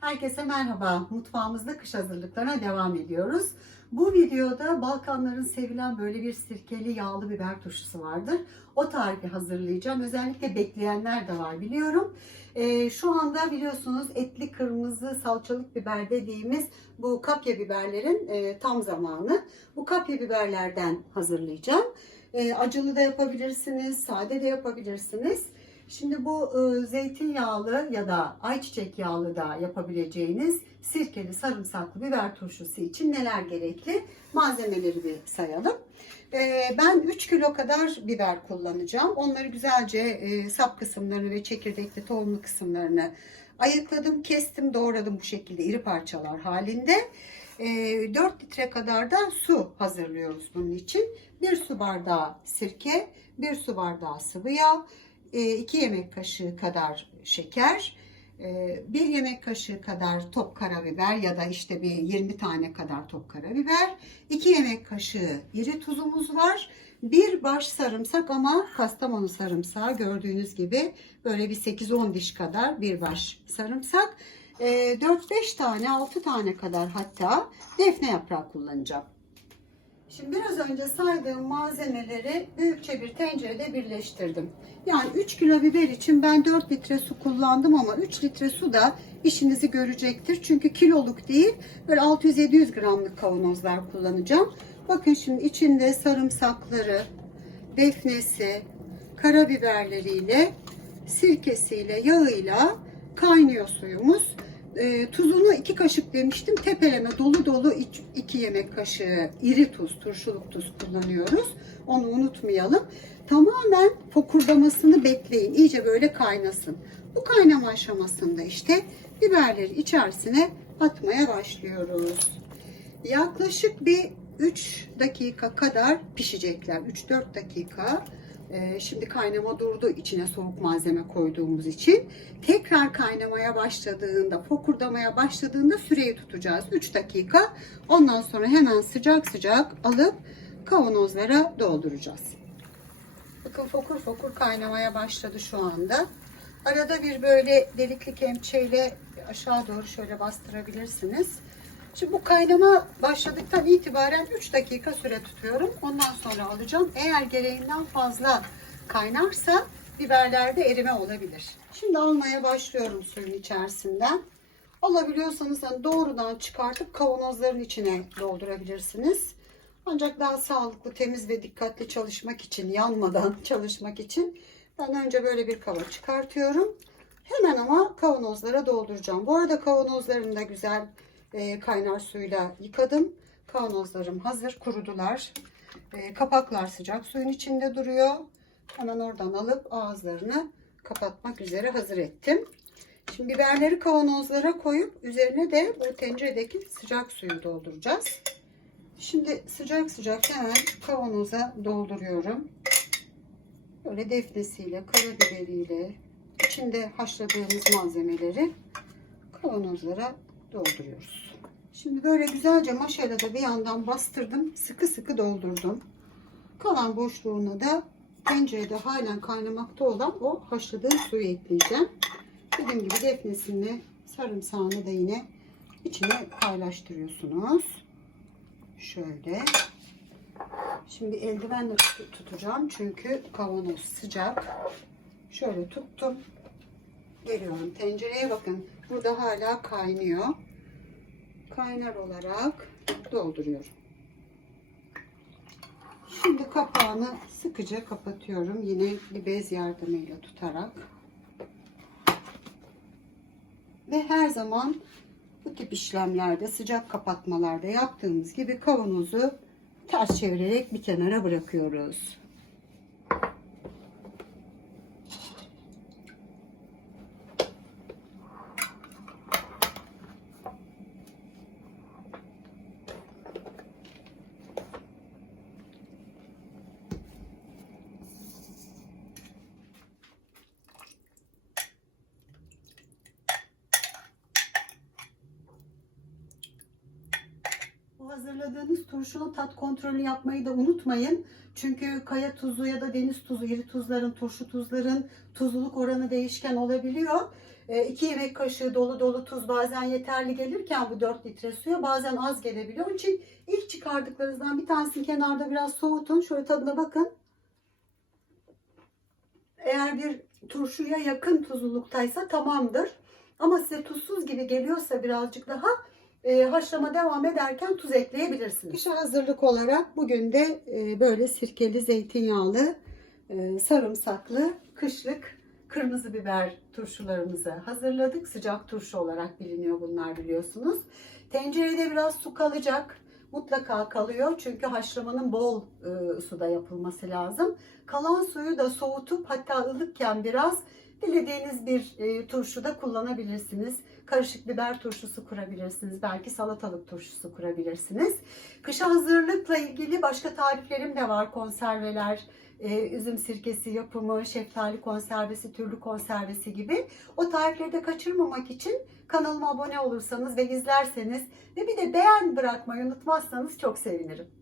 Herkese merhaba. Mutfağımızda kış hazırlıklarına devam ediyoruz. Bu videoda Balkanların sevilen böyle bir sirkeli yağlı biber turşusu vardır. O tarifi hazırlayacağım. Özellikle bekleyenler de var biliyorum. Ee, şu anda biliyorsunuz etli kırmızı salçalık biber dediğimiz bu kapya biberlerin e, tam zamanı. Bu kapya biberlerden hazırlayacağım. E, acılı da yapabilirsiniz, sade de yapabilirsiniz. Şimdi bu e, zeytinyağlı ya da ayçiçek yağlı da yapabileceğiniz sirkeli sarımsaklı biber turşusu için neler gerekli? Malzemeleri bir sayalım. E, ben 3 kilo kadar biber kullanacağım. Onları güzelce e, sap kısımlarını ve çekirdekli tohumlu kısımlarını ayıkladım, kestim, doğradım bu şekilde iri parçalar halinde. E, 4 litre kadar da su hazırlıyoruz bunun için. 1 su bardağı sirke, 1 su bardağı sıvı yağ, 2 yemek kaşığı kadar şeker, 1 yemek kaşığı kadar top karabiber ya da işte bir 20 tane kadar top karabiber, 2 yemek kaşığı iri tuzumuz var. Bir baş sarımsak ama kastamonu sarımsağı gördüğünüz gibi böyle bir 8-10 diş kadar bir baş sarımsak. 4-5 tane 6 tane kadar hatta defne yaprağı kullanacağım. Şimdi biraz önce saydığım malzemeleri büyükçe bir tencerede birleştirdim. Yani 3 kilo biber için ben 4 litre su kullandım ama 3 litre su da işinizi görecektir. Çünkü kiloluk değil böyle 600-700 gramlık kavanozlar kullanacağım. Bakın şimdi içinde sarımsakları, defnesi, karabiberleriyle, sirkesiyle, yağıyla kaynıyor suyumuz. E, tuzunu iki kaşık demiştim. Tepeleme dolu dolu iki yemek kaşığı iri tuz, turşuluk tuz kullanıyoruz. Onu unutmayalım. Tamamen fokurdamasını bekleyin. İyice böyle kaynasın. Bu kaynama aşamasında işte biberleri içerisine atmaya başlıyoruz. Yaklaşık bir 3 dakika kadar pişecekler. 3-4 dakika. Ee, şimdi kaynama durdu içine soğuk malzeme koyduğumuz için. Tekrar kaynamaya başladığında, fokurdamaya başladığında süreyi tutacağız. 3 dakika. Ondan sonra hemen sıcak sıcak alıp kavanozlara dolduracağız. Bakın fokur fokur kaynamaya başladı şu anda. Arada bir böyle delikli kemçeyle aşağı doğru şöyle bastırabilirsiniz. Şimdi bu kaynama başladıktan itibaren 3 dakika süre tutuyorum. Ondan sonra alacağım. Eğer gereğinden fazla kaynarsa biberlerde erime olabilir. Şimdi almaya başlıyorum suyun içerisinden. Alabiliyorsanız hani doğrudan çıkartıp kavanozların içine doldurabilirsiniz. Ancak daha sağlıklı, temiz ve dikkatli çalışmak için, yanmadan çalışmak için ben önce böyle bir kava çıkartıyorum. Hemen ama kavanozlara dolduracağım. Bu arada kavanozlarım da güzel e, kaynar suyla yıkadım. Kavanozlarım hazır, kurudular. E, kapaklar sıcak suyun içinde duruyor. Hemen oradan alıp ağızlarını kapatmak üzere hazır ettim. Şimdi biberleri kavanozlara koyup üzerine de bu tenceredeki sıcak suyu dolduracağız. Şimdi sıcak sıcak hemen kavanoza dolduruyorum. Böyle defnesiyle, karabiberiyle, içinde haşladığımız malzemeleri kavanozlara dolduruyoruz. Şimdi böyle güzelce maşayla da bir yandan bastırdım. Sıkı sıkı doldurdum. Kalan boşluğuna da tencerede halen kaynamakta olan o haşladığım suyu ekleyeceğim. Dediğim gibi defnesini, sarımsağını da yine içine paylaştırıyorsunuz. Şöyle. Şimdi eldivenle tutacağım çünkü kavanoz sıcak. Şöyle tuttum. Geliyorum tencereye bakın. Burada hala kaynıyor. Kaynar olarak dolduruyorum. Şimdi kapağını sıkıca kapatıyorum. Yine bir bez yardımıyla tutarak. Ve her zaman bu tip işlemlerde sıcak kapatmalarda yaptığımız gibi kavanozu ters çevirerek bir kenara bırakıyoruz. hazırladığınız turşunun tat kontrolü yapmayı da unutmayın. Çünkü kaya tuzu ya da deniz tuzu, iri tuzların, turşu tuzların tuzluluk oranı değişken olabiliyor. Ee, 2 yemek kaşığı dolu dolu tuz bazen yeterli gelirken bu 4 litre suya bazen az gelebiliyor. Onun için ilk çıkardıklarınızdan bir tanesini kenarda biraz soğutun. Şöyle tadına bakın. Eğer bir turşuya yakın tuzluluktaysa tamamdır. Ama size tuzsuz gibi geliyorsa birazcık daha e, haşlama devam ederken tuz ekleyebilirsiniz. Kışa hazırlık olarak bugün de e, böyle sirkeli, zeytinyağlı, e, sarımsaklı, kışlık kırmızı biber turşularımızı hazırladık. Sıcak turşu olarak biliniyor bunlar biliyorsunuz. Tencerede biraz su kalacak. Mutlaka kalıyor çünkü haşlamanın bol e, suda yapılması lazım. Kalan suyu da soğutup hatta ılıkken biraz dilediğiniz bir e, turşuda kullanabilirsiniz. Karışık biber turşusu kurabilirsiniz. Belki salatalık turşusu kurabilirsiniz. Kışa hazırlıkla ilgili başka tariflerim de var. Konserveler, e, üzüm sirkesi yapımı, şeftali konservesi, türlü konservesi gibi. O tarifleri de kaçırmamak için kanalıma abone olursanız ve izlerseniz ve bir de beğen bırakmayı unutmazsanız çok sevinirim.